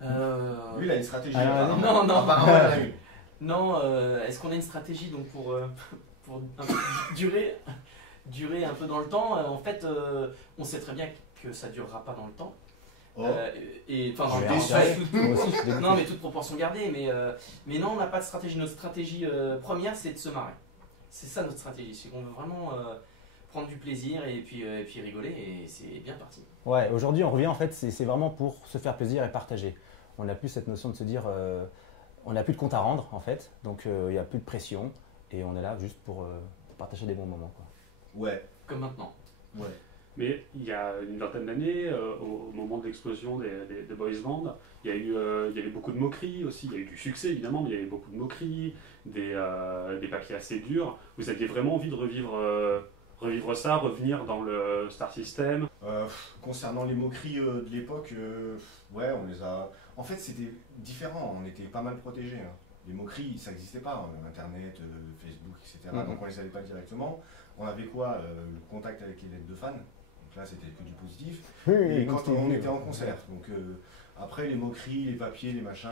Lui, il a une stratégie. Non, non. Apparemment, il en a une. Non, est-ce qu'on a une stratégie donc pour un peu durer un peu dans le temps? En fait, on sait très bien que ça durera pas dans le temps. Oh. Et enfin, Je suis dans le déçu. temps, Moi aussi, je suis dégoûté. non, mais toute proportion gardée. Mais non, on n'a pas de stratégie. Notre stratégie première, c'est de se marrer. C'est ça notre stratégie. C'est qu'on veut vraiment prendre du plaisir et puis rigoler. Et c'est bien parti. Ouais, aujourd'hui, on revient en fait, c'est vraiment pour se faire plaisir et partager. On n'a plus cette notion de se dire, on n'a plus de compte à rendre en fait, donc il n'y a plus de pression et on est là juste pour partager des bons moments, quoi. Ouais. Comme maintenant. Ouais. Mais il y a une vingtaine d'années, au moment de l'explosion des boys bands, il y a eu beaucoup de moqueries aussi. Il y a eu du succès évidemment, mais il y avait beaucoup de moqueries, des papiers assez durs. Vous aviez vraiment envie de revivre ça, revenir dans le Star System? Concernant les moqueries de l'époque, ouais, on les a. En fait, c'était différent. On était pas mal protégés, hein. Les moqueries, ça n'existait pas, hein. Internet, Facebook, etc. Donc on les savait pas directement. On avait quoi? Le contact avec les lettres de fans. Donc là, c'était que du positif. Et quand on était en concert. Donc après, les moqueries, les papiers, les machins.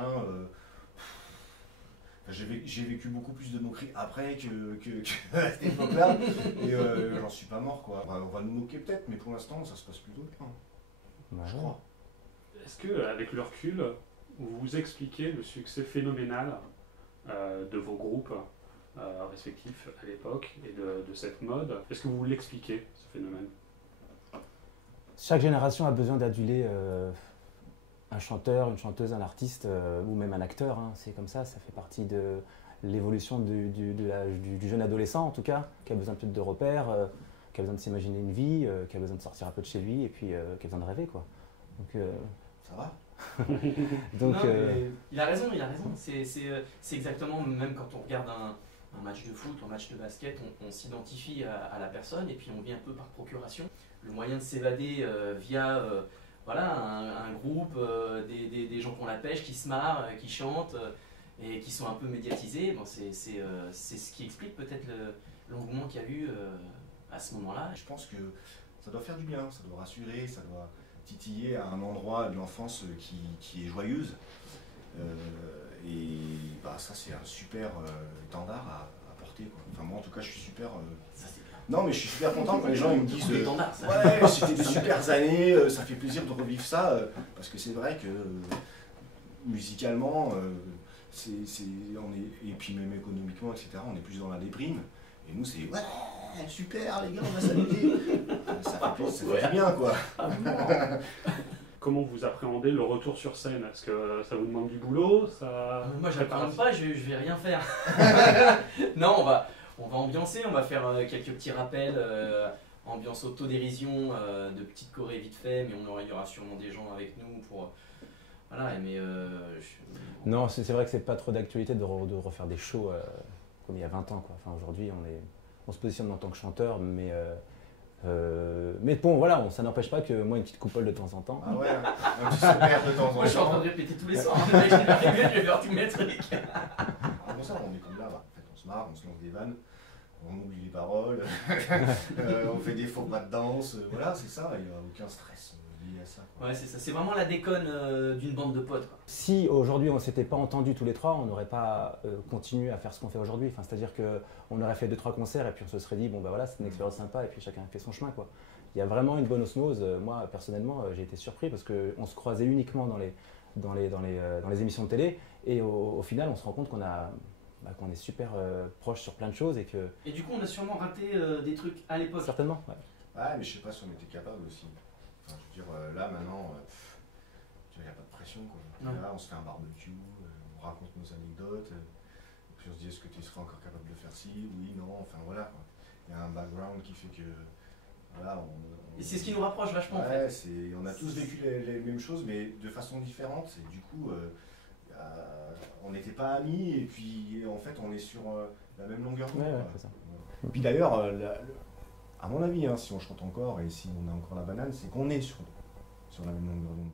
J'ai vécu beaucoup plus de moqueries après que à cette époque-là. Et j'en suis pas mort, quoi. On va nous moquer peut-être, mais pour l'instant, ça se passe plutôt bien. Bah, Je ouais. crois. Est-ce qu'avec le recul, vous vous expliquez le succès phénoménal de vos groupes respectifs à l'époque et de cette mode? Est-ce que vous l'expliquez, ce phénomène? Chaque génération a besoin d'aduler un chanteur, une chanteuse, un artiste ou même un acteur, hein. C'est comme ça fait partie de l'évolution du jeune adolescent en tout cas, qui a besoin peut-être de repères, qui a besoin de s'imaginer une vie, qui a besoin de sortir un peu de chez lui et puis qui a besoin de rêver, quoi. Donc, Ça va? donc Non, mais il a raison, il a raison. C'est exactement, même quand on regarde un match de foot, un match de basket, on s'identifie à la personne et puis on vit un peu par procuration. Le moyen de s'évader via voilà, un groupe, des gens qui ont la pêche, qui se marrent, qui chantent et qui sont un peu médiatisés, bon, c'est ce qui explique peut-être l'engouement qu'il y a eu à ce moment-là. Je pense que ça doit faire du bien, ça doit rassurer, ça doit titiller à un endroit de l'enfance qui est joyeuse. Et bah, ça, c'est un super étendard à porter, quoi. Enfin, moi, en tout cas, je suis super. Ça, c'est bien. Non, mais je suis super content quand les gens ils me disent L'étendard, ça. ouais, c'était de super années, ça fait plaisir de revivre ça, parce que c'est vrai que musicalement, et puis même économiquement, etc., on est plus dans la déprime. Et nous, c'est ouais, super les gars, on va s'amuser. Ça fait du bien, quoi. Comment vous appréhendez le retour sur scène? Est-ce que ça vous demande du boulot? Moi, j'appréhende pas, je vais rien faire. Non, on va ambiancer, on va faire quelques petits rappels, ambiance autodérision, de petites chorés vite fait, mais il y aura sûrement des gens avec nous pour. Voilà, mais. non, c'est vrai que c'est pas trop d'actualité de refaire des shows comme il y a 20 ans, quoi. Enfin, aujourd'hui, on se positionne en tant que chanteur, mais bon, voilà, ça n'empêche pas que moi, une petite coupole de temps en temps. Ah ouais, un petit sommaire de temps en temps. Moi, je suis en train de répéter tous les soirs. Je vais faire tous mes trucs. Bon, ça, on est comme là, bah. En fait, on se marre, on se lance des vannes, on oublie les paroles, on fait des faux pas de danse, voilà, c'est ça, il n'y a aucun stress lié à ça, quoi. Ouais, c'est ça, c'est vraiment la déconne d'une bande de potes, quoi. Si aujourd'hui on ne s'était pas entendus tous les trois, on n'aurait pas continué à faire ce qu'on fait aujourd'hui. Enfin, c'est-à-dire qu'on aurait fait 2-3 concerts et puis on se serait dit, bon bah voilà, c'est une expérience sympa et puis chacun fait son chemin, quoi. Il y a vraiment une bonne osmose. Moi, personnellement, j'ai été surpris parce qu'on se croisait uniquement dans les émissions de télé et au final, on se rend compte qu'on est super proches sur plein de choses et que… Et du coup, on a sûrement raté des trucs à l'époque. Certainement, ouais. Ouais, mais je sais pas si on était capable aussi. Enfin, je veux dire, là maintenant, il n'y a pas de pression, quoi. Non. Là, on se fait un barbecue, on raconte nos anecdotes, et puis on se dit est-ce que tu serais encore capable de faire ci, oui, non, enfin voilà, quoi. Il y a un background qui fait que voilà, Et c'est ce qui nous rapproche vachement, en ouais, fait. on a tous vécu les mêmes choses, mais de façon différente, et du coup, on n'était pas amis, et puis en fait, on est sur la même longueur d'onde, Ouais, quoi. c'est ça. Et puis d'ailleurs, à mon avis, hein, si on chante encore et si on a encore la banane, c'est qu'on est sur la même longueur d'onde.